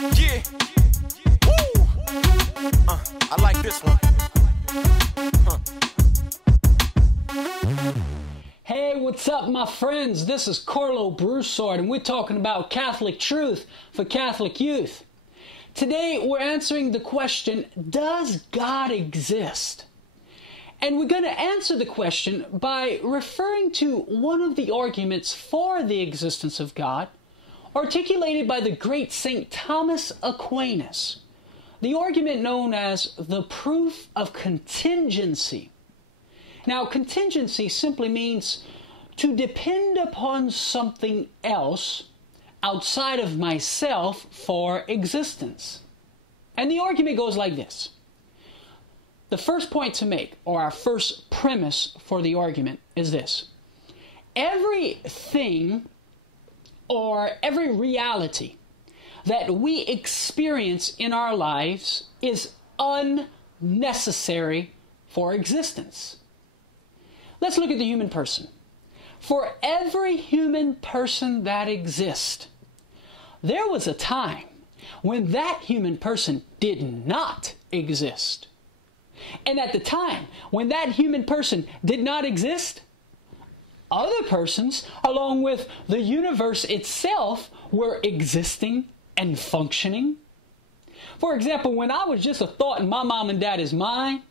Yeah. Woo. I like this one. Hey, what's up, my friends? This is Karlo Broussard, and we're talking about Catholic truth for Catholic youth. Today, we're answering the question, does God exist? And we're going to answer the question by referring to one of the arguments for the existence of God, articulated by the great St. Thomas Aquinas, the argument known as the proof of contingency. Now, contingency simply means to depend upon something else outside of myself for existence. And the argument goes like this. The first point to make, or our first premise for the argument, is this. Everything or every reality that we experience in our lives is unnecessary for existence. Let's look at the human person. For every human person that exists, there was a time when that human person did not exist. And at the time when that human person did not exist, other persons, along with the universe itself, were existing and functioning. For example, when I was just a thought in my mom and dad's mind,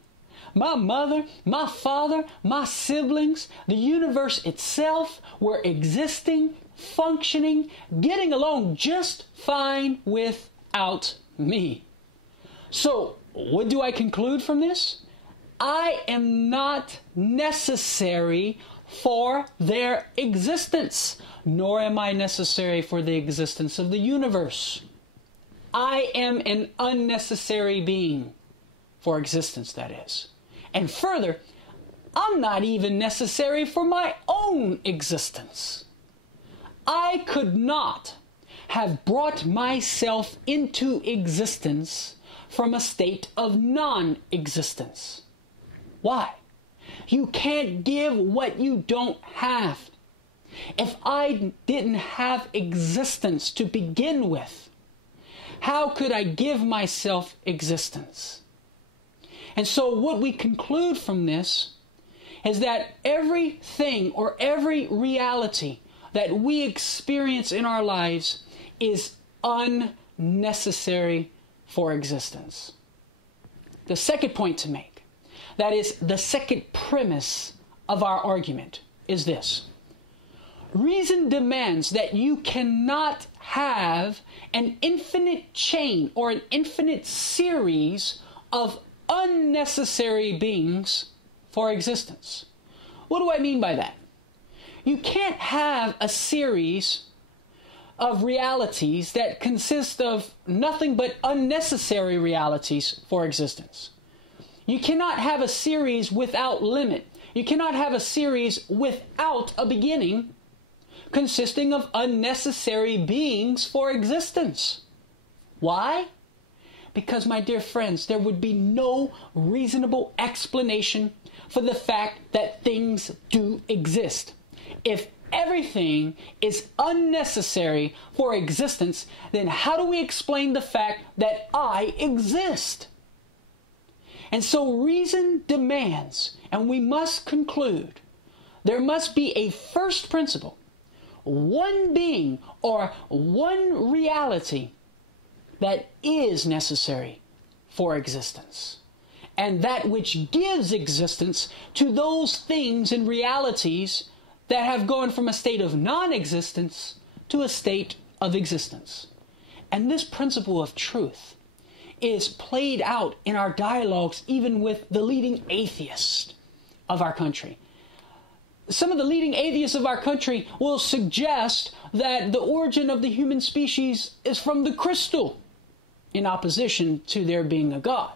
my mother, my father, my siblings, the universe itself were existing, functioning, getting along just fine without me. So, what do I conclude from this? I am not necessary for their existence, nor am I necessary for the existence of the universe. I am an unnecessary being for existence, that is. And further, I'm not even necessary for my own existence. I could not have brought myself into existence from a state of non-existence. Why? You can't give what you don't have. If I didn't have existence to begin with, how could I give myself existence? And so what we conclude from this is that everything or every reality that we experience in our lives is unnecessary for existence. The second point to make, that is the second premise of our argument, is this. Reason demands that you cannot have an infinite chain or an infinite series of unnecessary beings for existence. What do I mean by that? You can't have a series of realities that consist of nothing but unnecessary realities for existence. You cannot have a series without limit. You cannot have a series without a beginning consisting of unnecessary beings for existence. Why? Because, my dear friends, there would be no reasonable explanation for the fact that things do exist. If everything is unnecessary for existence, then how do we explain the fact that I exist? And so reason demands, and we must conclude, there must be a first principle, one being or one reality that is necessary for existence, and that which gives existence to those things and realities that have gone from a state of non-existence to a state of existence. And this principle of truth is played out in our dialogues even with the leading atheists of our country. Some of the leading atheists of our country will suggest that the origin of the human species is from the crystal, in opposition to there being a God.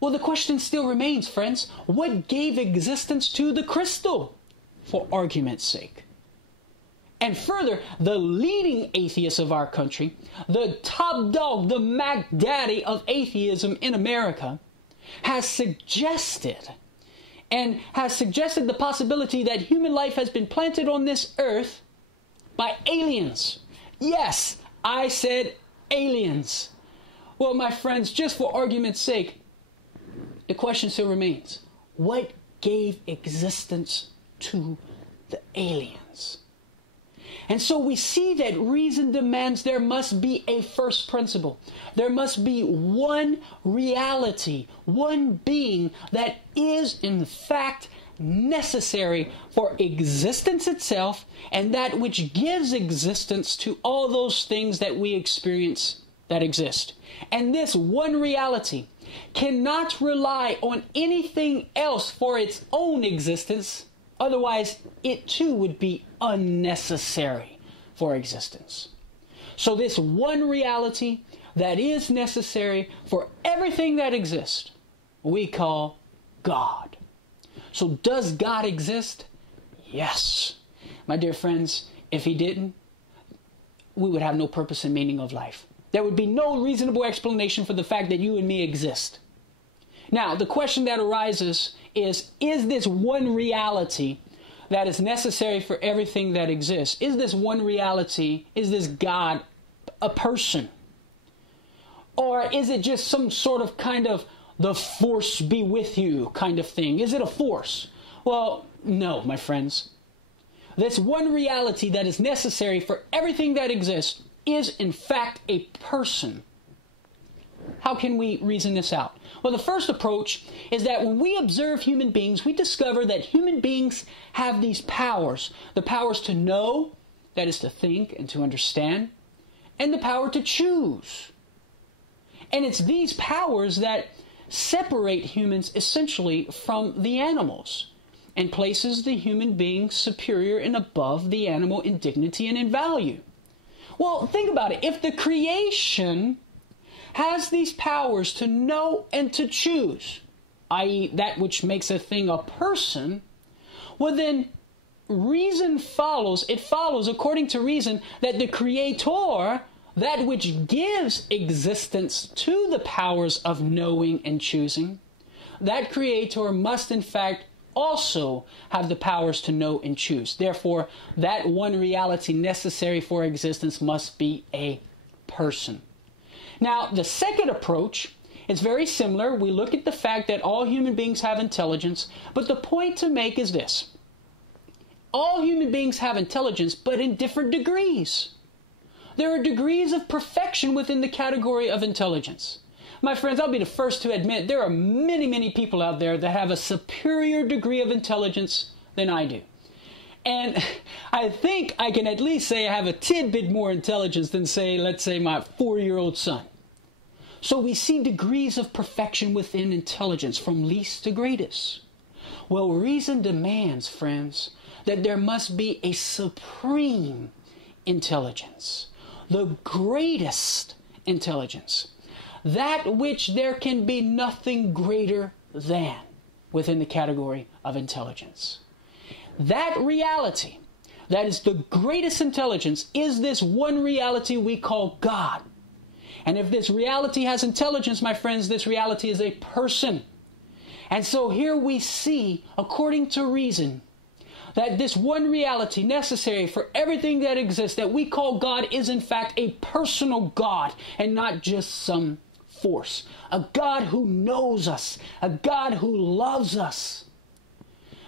Well, the question still remains, friends, what gave existence to the crystal, for argument's sake? And further, the leading atheists of our country, the top dog, the Mac Daddy of atheism in America, has suggested the possibility that human life has been planted on this earth by aliens. Yes, I said aliens. Well, my friends, just for argument's sake, the question still remains, what gave existence to the aliens? And so we see that reason demands there must be a first principle. There must be one reality, one being that is in fact necessary for existence itself and that which gives existence to all those things that we experience that exist. And this one reality cannot rely on anything else for its own existence. Otherwise, it too would be unnecessary for existence. So this one reality that is necessary for everything that exists, we call God. So does God exist? Yes. My dear friends, if he didn't, we would have no purpose and meaning of life. There would be no reasonable explanation for the fact that you and me exist. Now, the question that arises is this one reality that is necessary for everything that exists? Is this one reality, is this God a person? Or is it just some sort of kind of the force be with you kind of thing? Is it a force? Well, no, my friends. This one reality that is necessary for everything that exists is in fact a person. How can we reason this out? Well, the first approach is that when we observe human beings, we discover that human beings have these powers. The powers to know, that is to think and to understand, and the power to choose. And it's these powers that separate humans essentially from the animals and places the human being superior and above the animal in dignity and in value. Well, think about it. If the creation has these powers to know and to choose, i.e. that which makes a thing a person, well then reason follows. It follows according to reason that the Creator, that which gives existence to the powers of knowing and choosing, that Creator must in fact also have the powers to know and choose. Therefore, that one reality necessary for existence must be a person. Now, the second approach is very similar. We look at the fact that all human beings have intelligence, but the point to make is this. All human beings have intelligence, but in different degrees. There are degrees of perfection within the category of intelligence. My friends, I'll be the first to admit there are many, many people out there that have a superior degree of intelligence than I do. And I think I can at least say I have a tidbit more intelligence than, say, let's say my 4-year-old son. So we see degrees of perfection within intelligence from least to greatest. Well, reason demands, friends, that there must be a supreme intelligence, the greatest intelligence, that which there can be nothing greater than within the category of intelligence. That reality, that is the greatest intelligence, is this one reality we call God. And if this reality has intelligence, my friends, this reality is a person. And so here we see, according to reason, that this one reality necessary for everything that exists, that we call God, is in fact a personal God and not just some force. A God who knows us, a God who loves us.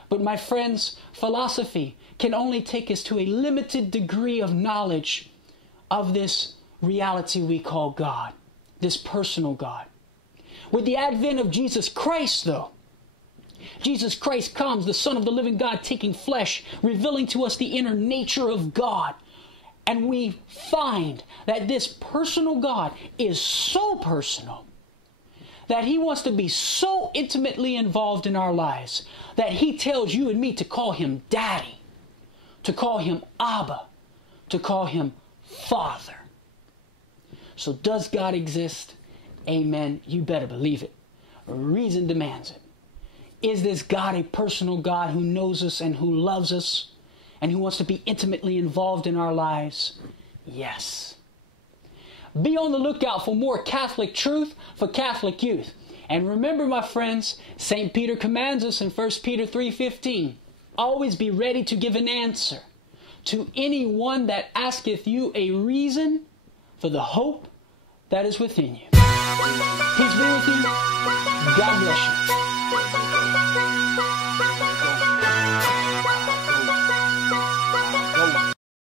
But my friends, philosophy can only take us to a limited degree of knowledge of this reality we call God, this personal God. With the advent of Jesus Christ, though, Jesus Christ comes, the Son of the living God, taking flesh, revealing to us the inner nature of God. And we find that this personal God is so personal that he wants to be so intimately involved in our lives that he tells you and me to call him Daddy, to call him Abba, to call him Father. So does God exist? Amen. You better believe it. Reason demands it. Is this God a personal God who knows us and who loves us and who wants to be intimately involved in our lives? Yes. Be on the lookout for more Catholic truth for Catholic youth. And remember, my friends, St. Peter commands us in 1 Peter 3:15, always be ready to give an answer to anyone that asketh you a reason for the hope that is within you.